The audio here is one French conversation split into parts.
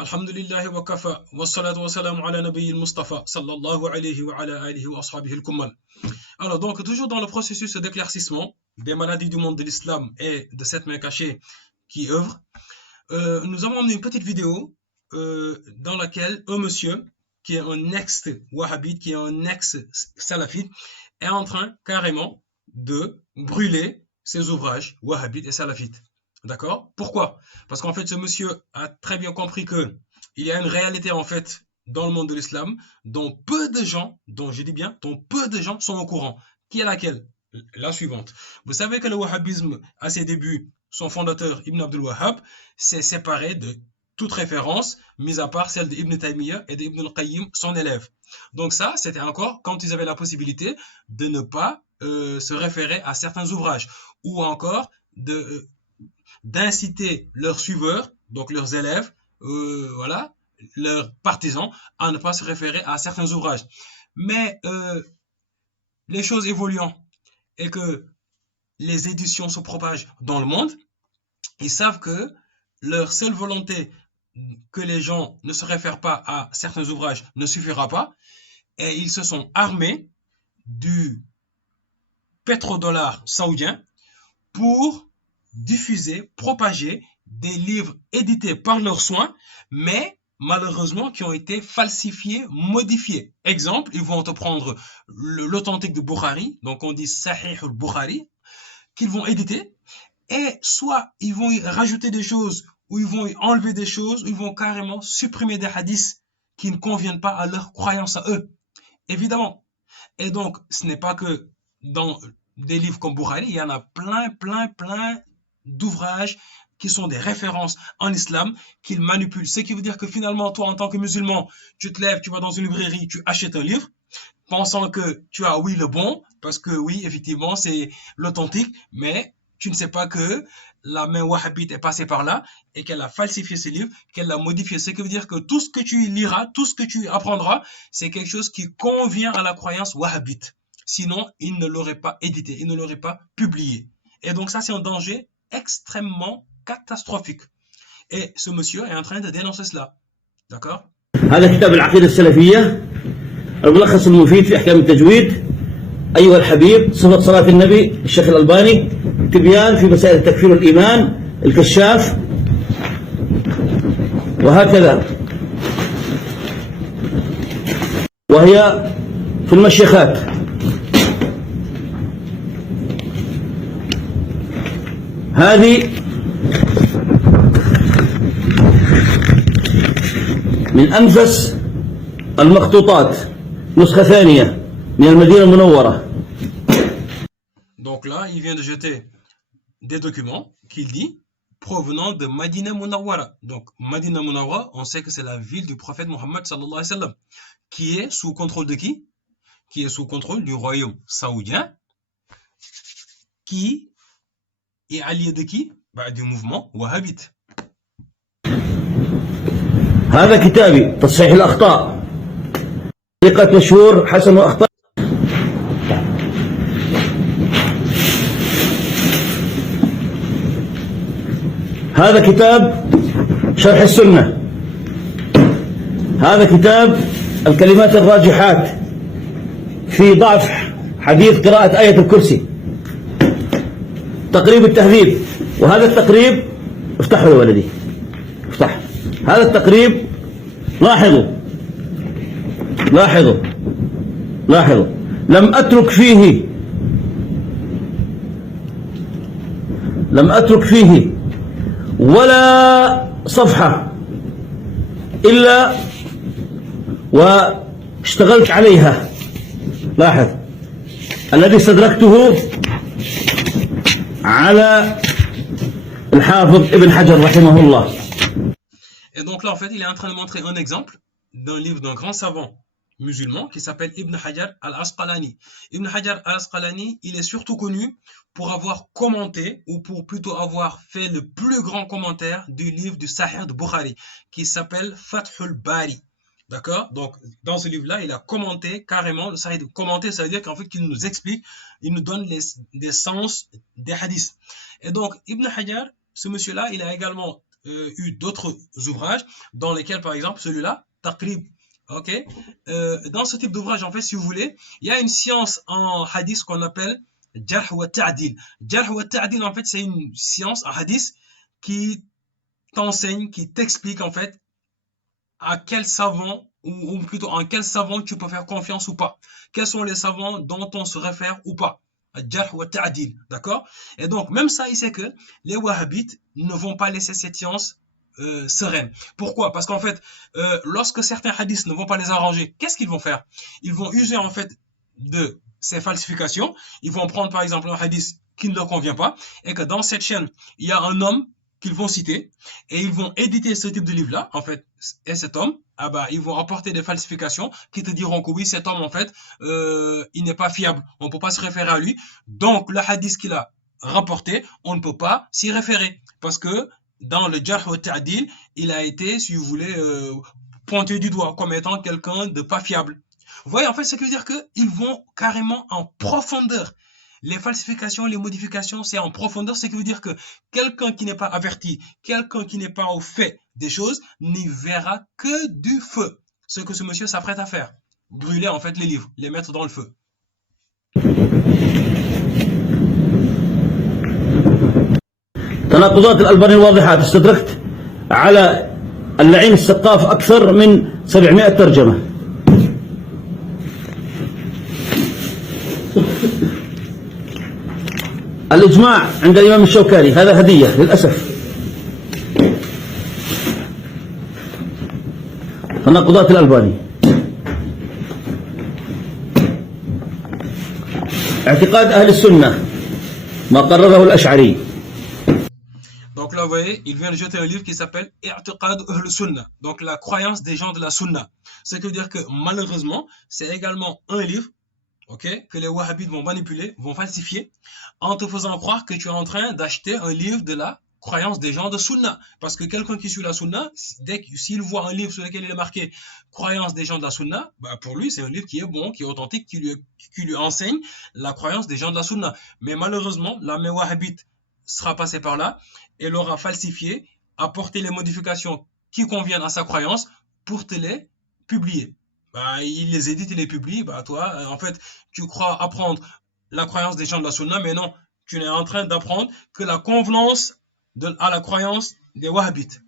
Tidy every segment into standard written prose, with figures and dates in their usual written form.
Alhamdulillah wa kafa, wa salatu wa salam ala nabiyil Mustafa, sallallahu alayhi wa ala alihi wa ashabihi al-kummal. Alors, donc, toujours dans le processus d'éclaircissement des maladies du monde de l'islam et de cette main cachée qui œuvre, nous avons amené une petite vidéo dans laquelle un monsieur qui est un ex-wahhabite, qui est un ex-salafite, est en train carrément de brûler ses ouvrages wahhabites et salafites. D'accord? Pourquoi? Parce qu'en fait, ce monsieur a très bien compris que il y a une réalité en fait dans le monde de l'islam dont peu de gens, dont je dis bien, dont peu de gens sont au courant. Qui est laquelle? La suivante. Vous savez que le wahhabisme, à ses débuts, son fondateur Ibn Abdul Wahhab s'est séparé de toute référence, mis à part celle d'Ibn Taymiyyah et d'Ibn al-Qayyim, son élève. Donc ça, c'était encore quand ils avaient la possibilité de ne pas se référer à certains ouvrages, ou encore d'inciter leurs suiveurs, donc leurs élèves, voilà, leurs partisans, à ne pas se référer à certains ouvrages. Mais les choses évoluant et que les éditions se propagent dans le monde, ils savent que leur seule volonté que les gens ne se réfèrent pas à certains ouvrages ne suffira pas, et ils se sont armés du pétrodollar saoudien pour diffuser, propager des livres édités par leurs soins, mais malheureusement qui ont été falsifiés, modifiés. Exemple, ils vont te prendre l'authentique de Bukhari, donc on dit Sahih al-Bukhari, qu'ils vont éditer, et soit ils vont y rajouter des choses, ou ils vont y enlever des choses, ou ils vont carrément supprimer des hadiths qui ne conviennent pas à leur croyance à eux. Évidemment. Et donc, ce n'est pas que dans des livres comme Bukhari, il y en a plein d'ouvrages qui sont des références en islam qu'ils manipulent. Ce qui veut dire que finalement, toi, en tant que musulman, tu te lèves, tu vas dans une librairie, tu achètes un livre, pensant que tu as, oui, le bon, parce que oui, effectivement, c'est l'authentique, mais tu ne sais pas que la main wahhabite est passée par là et qu'elle a falsifié ces livres, qu'elle l'a modifié. Ce qui veut dire que tout ce que tu liras, tout ce que tu apprendras, c'est quelque chose qui convient à la croyance wahhabite. Sinon, il ne l'aurait pas édité, il ne l'aurait pas publié. Et donc ça, c'est un danger extrêmement catastrophique. Et ce monsieur est en train de dénoncer cela. D'accord? هذا كتاب العقيدة السلفية الملخص المفيد في أحكام التجويد. أيها الحبيب، صفة صلاة النبي الشيخ الألباني، تبيان في مسائل التكفير والإيمان الكشاف، وهكذا. وهي في المشيخات. هذه من أنفس المخطوطات، نسخة ثانية من المدينة المنورة. Donc là, il vient de jeter des documents qu'il dit provenant de Madina Munawwara. Donc Madina Munawwara, on sait que c'est la ville du prophète Mohammed sallallahu alayhi wa sallam, qui est sous contrôle de qui? Qui est sous contrôle du royaume saoudien, qui est allié de qui? Bah, du mouvement wahhabite. هذا كتابي تصحيح الأخطاء، طريقة مشهور حسن وأخطاء. هذا كتاب شرح السنة. هذا كتاب الكلمات الراجحات في ضعف حديث قراءة آية الكرسي. تقريب التهذيب، وهذا التقريب افتحه يا ولدي، افتح. هذا التقريب لاحظوا لم أترك فيه ولا صفحة إلا واشتغلت عليها. لاحظ الذي استدركته على الحافظ ابن حجر رحمه الله. Et donc là, en fait, il est en train de montrer un exemple d'un livre d'un grand savant musulman qui s'appelle Ibn Hajar al-Asqalani. Ibn Hajar al-Asqalani, il est surtout connu pour avoir commenté, ou pour plutôt avoir fait le plus grand commentaire du livre du Sahih de Bukhari, qui s'appelle Fathul Bari. D'accord? Donc, dans ce livre-là, il a commenté carrément le Sahih. Commenter, ça veut dire qu'en fait, il nous explique, il nous donne les sens des hadiths. Et donc, Ibn Hajar, ce monsieur-là, il a également eu d'autres ouvrages dans lesquels, par exemple, celui-là, Taqrib. Ok. Dans ce type d'ouvrage, en fait, si vous voulez, il y a une science en hadith qu'on appelle Jarh wa Ta'dil. Jarh wa Ta'dil, en fait, c'est une science en hadith qui t'enseigne, qui t'explique, en fait, à quel savant, ou plutôt en quel savant tu peux faire confiance ou pas. Quels sont les savants dont on se réfère ou pas. Jarh wa Ta'dil, d'accord? Et donc, même ça, il sait que les wahhabites ne vont pas laisser cette science sereine. Pourquoi? Parce qu'en fait, lorsque certains hadiths ne vont pas les arranger, qu'est-ce qu'ils vont faire? Ils vont user en fait de ces falsifications. Ils vont prendre par exemple un hadith qui ne leur convient pas et que dans cette chaîne, il y a un homme qu'ils vont citer et ils vont éditer ce type de livre-là, en fait. Et cet homme, ah bah, ils vont apporter des falsifications qui te diront que oui, cet homme, en fait, il n'est pas fiable. On ne peut pas se référer à lui. Donc, le hadith qu'il a rapporté, on ne peut pas s'y référer parce que dans le Jarh wa Ta'dil, il a été, si vous voulez, pointé du doigt comme étant quelqu'un de pas fiable. Vous voyez, en fait, ce qui veut dire qu'ils vont carrément en profondeur. Les falsifications, les modifications, c'est en profondeur, ce qui veut dire que quelqu'un qui n'est pas averti, quelqu'un qui n'est pas au fait des choses, n'y verra que du feu. Ce que ce monsieur s'apprête à faire. Brûler, en fait, les livres, les mettre dans le feu. تناقضات الألباني الواضحات استدركت على اللعين السقاف أكثر من 700 ترجمة. الإجماع عند الإمام الشوكاني هذا هدية للأسف. تناقضات الألباني اعتقاد أهل السنة ما قرره الأشعري. Donc là, vous voyez, il vient de jeter un livre qui s'appelle I'tiqad Ahl Sunnah, donc la croyance des gens de la Sunna. Ce qui veut dire que malheureusement, c'est également un livre, ok, que les wahhabites vont manipuler, vont falsifier, en te faisant croire que tu es en train d'acheter un livre de la croyance des gens de Sunna. Parce que quelqu'un qui suit la Sunna, s'il voit un livre sur lequel il est marqué croyance des gens de la Sunna, bah pour lui, c'est un livre qui est bon, qui est authentique, qui lui enseigne la croyance des gens de la Sunna. Mais malheureusement, l'armée wahhabite sera passée par là et l'aura falsifié, apporté les modifications qui conviennent à sa croyance pour te les publier. Bah, il les édite, il les publie. Bah, toi, en fait, tu crois apprendre la croyance des gens de la Sunna, mais non, tu es en train d'apprendre que la convenance à la croyance des wahhabites.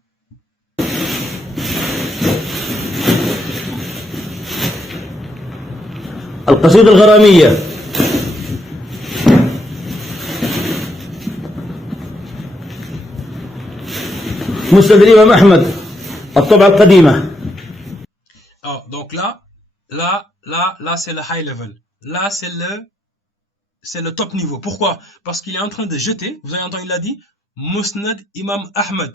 القصيدة الغرامية مسند الإمام أحمد الطبعة القديمة. Alors, donc là, c'est le high level. Là, c'est le top niveau. Pourquoi? Parce qu'il est en train de jeter, vous avez entendu, il a dit, Musnad Imam Ahmed.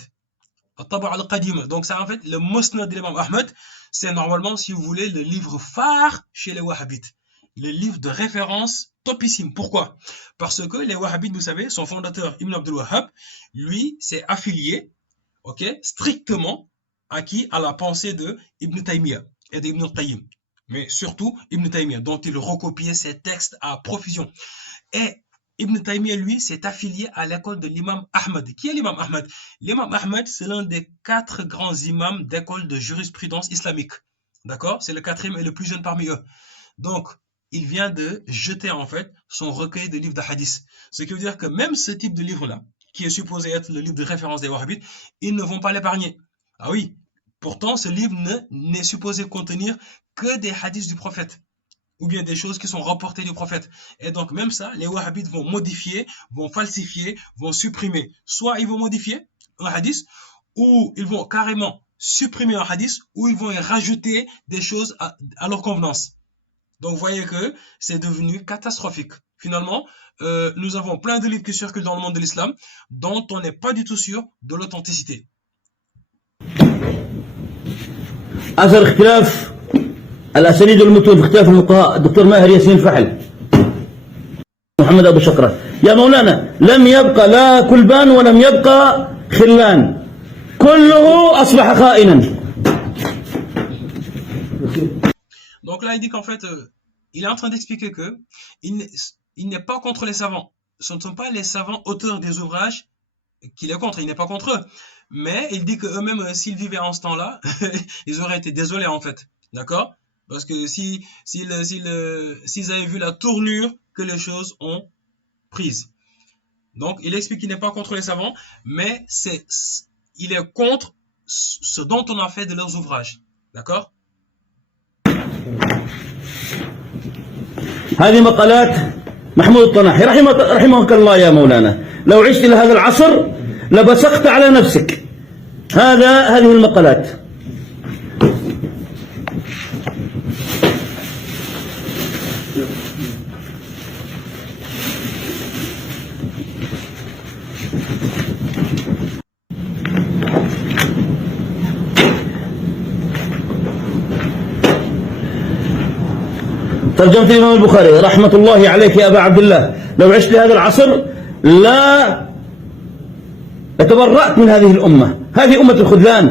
Donc ça, en fait, le Musnad d'Imam Ahmed, c'est normalement, si vous voulez, le livre phare chez les wahhabites. Le livre de référence topissime. Pourquoi? Parce que les wahhabites, vous savez, son fondateur, Ibn Abdul Wahhab, lui, s'est affilié, ok, strictement à qui? À la pensée de Ibn Taymiyyah et d'Ibn al-Qayyim. Mais surtout Ibn Taymiyyah, dont il recopiait ses textes à profusion. Et Ibn Taymiyyah, lui, s'est affilié à l'école de l'imam Ahmed. Qui est l'imam Ahmed? L'imam Ahmed, c'est l'un des 4 grands imams d'école de jurisprudence islamique. D'accord? C'est le 4e et le plus jeune parmi eux. Donc, il vient de jeter, en fait, son recueil de livres de hadith. Ce qui veut dire que même ce type de livre-là, qui est supposé être le livre de référence des wahhabites, ils ne vont pas l'épargner. Ah oui, pourtant, ce livre n'est supposé contenir que des hadiths du prophète, ou bien des choses qui sont rapportées du prophète. Et donc, même ça, les wahhabites vont modifier, vont falsifier, vont supprimer. Soit ils vont modifier un hadith, ou ils vont carrément supprimer un hadith, ou ils vont y rajouter des choses à leur convenance. Donc, vous voyez que c'est devenu catastrophique. Finalement, nous avons plein de livres qui circulent dans le monde de l'islam, dont on n'est pas du tout sûr de l'authenticité. أثر اختلاف الأسانيد والمتون في اختلاف الفقهاء الدكتور ماهر ياسين فحل محمد أبو شقرة. يا مولانا لم يبقى لا كلبان ولم يبقى خلان كله أصبح خائنا. Donc là, il dit qu'en fait, il est en train d'expliquer que il n'est pas contre les savants. Ce ne sont pas les savants auteurs des ouvrages qu'il est contre, il n'est pas contre eux. mais il dit que eux-mêmes, s'ils vivaient en ce temps-là, ils auraient été désolés en fait, d'accord? Parce que s'ils avaient vu la tournure que les choses ont prise. Donc, il explique qu'il n'est pas contre les savants, mais il est contre ce dont on a fait de leurs ouvrages, d'accord? هذه مقالات محمود الطناحي رحمك الله يا مولانا. لو عشت إلى هذا العصر لبصقت على نفسك. هذه المقالات. ترجمة الإمام البخاري رحمة الله عليك يا أبا عبد الله. لو عشت لهذا العصر لا تبرأت من هذه الأمة. هذه أمة الخذلان.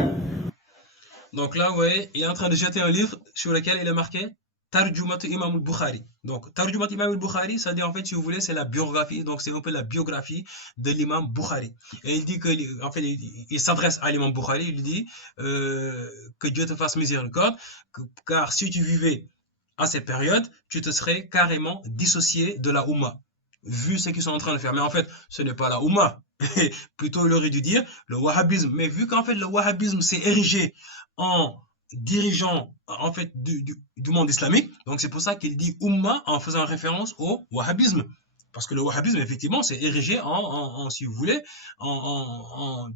Donc là, vous voyez, il est en train de jeter un livre sur lequel il est marqué Tarjumat Imam al-Bukhari. Donc, Tarjumat Imam al-Bukhari, ça dit en fait, si vous voulez, c'est la biographie. Donc, c'est un peu la biographie de l'imam Bukhari. Et il dit que, en fait, il s'adresse à l'imam Bukhari. Il lui dit que Dieu te fasse miséricorde, car si tu vivais à cette période, tu te serais carrément dissocié de la Oumma, vu ce qu'ils sont en train de faire. Mais en fait, ce n'est pas la Oumma. Plutôt, il aurait dû dire le wahhabisme. Mais vu qu'en fait, le wahhabisme s'est érigé en dirigeant en fait du monde islamique, donc c'est pour ça qu'il dit Oumma en faisant référence au wahhabisme. Parce que le wahhabisme, effectivement, s'est érigé si vous voulez, en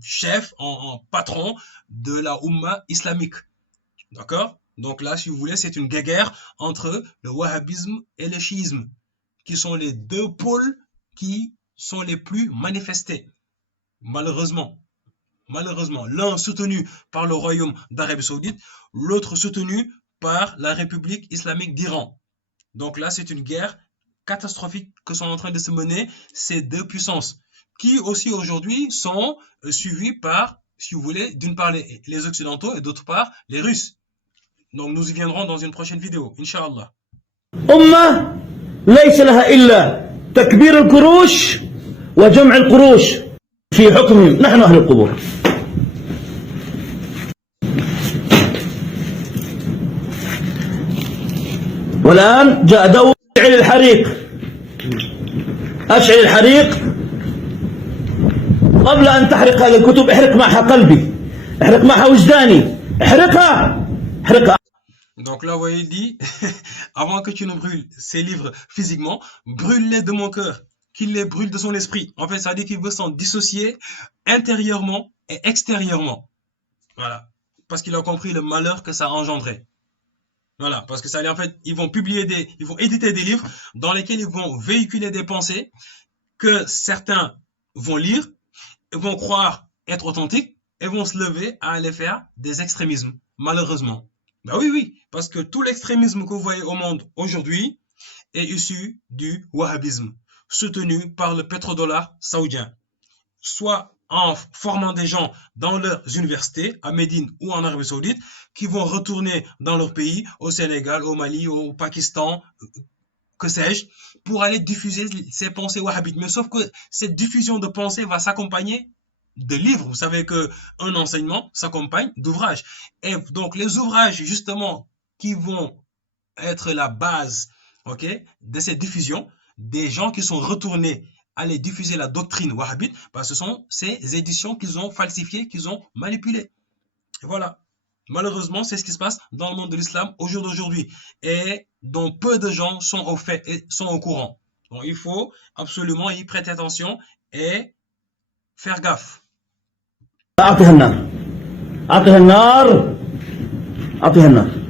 chef, en patron de la Oumma islamique. D'accord? Donc là, si vous voulez, c'est une guerre entre le wahhabisme et le chiisme, qui sont les deux pôles qui sont les plus manifestés. Malheureusement, l'un soutenu par le royaume d'Arabie Saoudite, l'autre soutenu par la République islamique d'Iran. Donc là, c'est une guerre catastrophique que sont en train de se mener ces deux puissances, qui aussi aujourd'hui sont suivies par, si vous voulez, d'une part les Occidentaux et d'autre part les Russes. Donc nous y viendrons dans une prochaine vidéo, Inch'Allah. أمة ليس لها إلا تكبير الكروش وجمع القروش في حكمهم. نحن أهل القبور. والآن جاء دور أشعل الحريق. أشعل الحريق قبل أن تحرق هذه الكتب. احرق معها قلبي، احرق معها وجداني، احرقها، احرقها. Donc là, vous voyez, il dit, avant que tu ne brûles ces livres physiquement, brûle-les de mon cœur, qu'il les brûle de son esprit. En fait, ça veut dire qu'il veut s'en dissocier intérieurement et extérieurement. Voilà. Parce qu'il a compris le malheur que ça a engendré. Voilà. Parce que ça, en fait, ils vont éditer des livres dans lesquels ils vont véhiculer des pensées que certains vont lire, vont croire être authentiques et vont se lever à aller faire des extrémismes, malheureusement. Ben oui, parce que tout l'extrémisme que vous voyez au monde aujourd'hui est issu du wahhabisme, soutenu par le pétrodollar saoudien, soit en formant des gens dans leurs universités, à Médine ou en Arabie Saoudite, qui vont retourner dans leur pays, au Sénégal, au Mali, au Pakistan, que sais-je, pour aller diffuser ces pensées wahhabites. Mais sauf que cette diffusion de pensées va s'accompagner de livres. Vous savez qu'un enseignement s'accompagne d'ouvrages. Et donc, les ouvrages, justement, qui vont être la base, de cette diffusion, des gens qui sont retournés aller diffuser la doctrine wahhabite, ce sont ces éditions qu'ils ont falsifiées, qu'ils ont manipulées. Et voilà. Malheureusement, c'est ce qui se passe dans le monde de l'islam au jour d'aujourd'hui et dont peu de gens sont au fait et sont au courant. Donc, il faut absolument y prêter attention et faire gaffe. أعطيها النار، أعطيها النار، أعطيها النار.